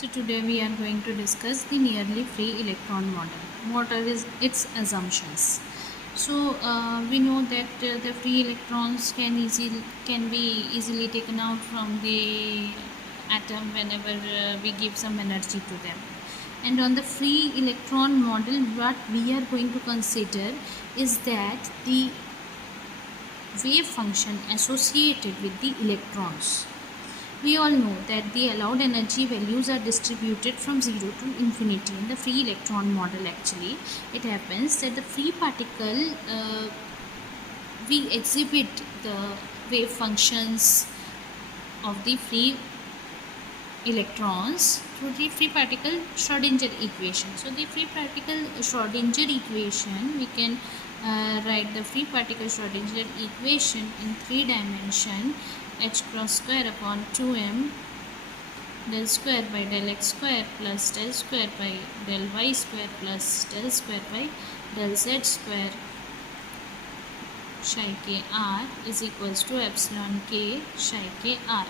So today we are going to discuss the nearly free electron model. What are its assumptions? So we know that the free electrons can be easily taken out from the atom whenever we give some energy to them. And on the free electron model, what we are going to consider is that the wave function associated with the electrons. We all know that the allowed energy values are distributed from 0 to infinity. In the free electron model, actually, it happens that the free particle, we exhibit the wave functions of the free electrons through the free particle Schrodinger equation. So the free particle Schrodinger equation, we can write the free particle Schrodinger equation in 3 dimension: h cross square upon 2m del square by del x square plus del square by del y square plus del square by del z square psi k r is equals to epsilon k psi k r.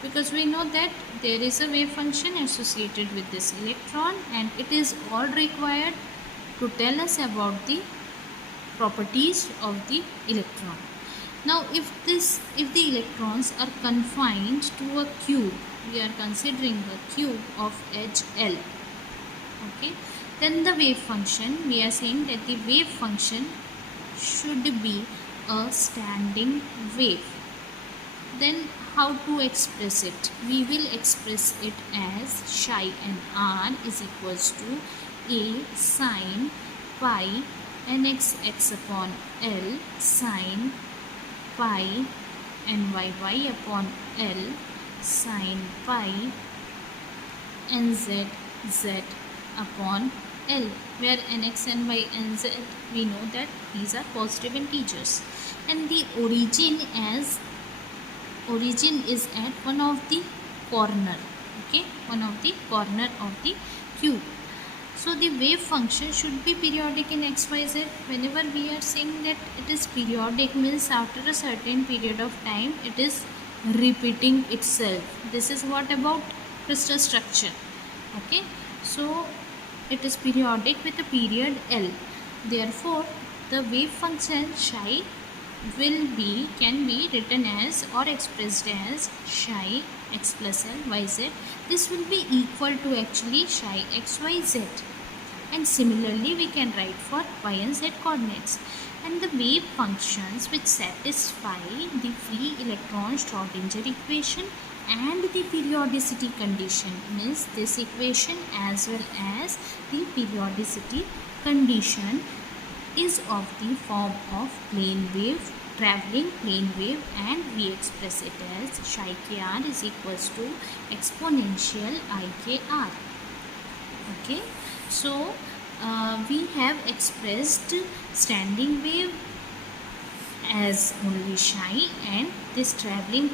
Because we know that there is a wave function associated with this electron, and it is all required to tell us about the properties of the electron. Now if the electrons are confined to a cube, we are considering a cube of HL, okay, then the wave function, we are saying that the wave function should be a standing wave. Then how to express it? We will express it as psi and r is equals to a sine pi nx upon L sine pi and y upon L sine pi nz z upon L, where nx and y and z, we know that these are positive integers, and the origin is at one of the corner, okay, one of the corner of the cube. So the wave function should be periodic in xyz. Whenever we are saying that it is periodic, means after a certain period of time it is repeating itself. This is what about crystal structure, okay. So it is periodic with a period L. Therefore the wave function psi can be written as or expressed as psi x plus L yz. This will be equal to actually psi x y z, and similarly we can write for y and z coordinates. And the wave functions which satisfy the free electron Schrodinger equation and the periodicity condition, means this equation as well as the periodicity condition, is of the form of plane wave, traveling plane wave, and we express it as psi k r is equals to exponential I k r, okay. So we have expressed standing wave as only psi, and this traveling